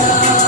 Yeah.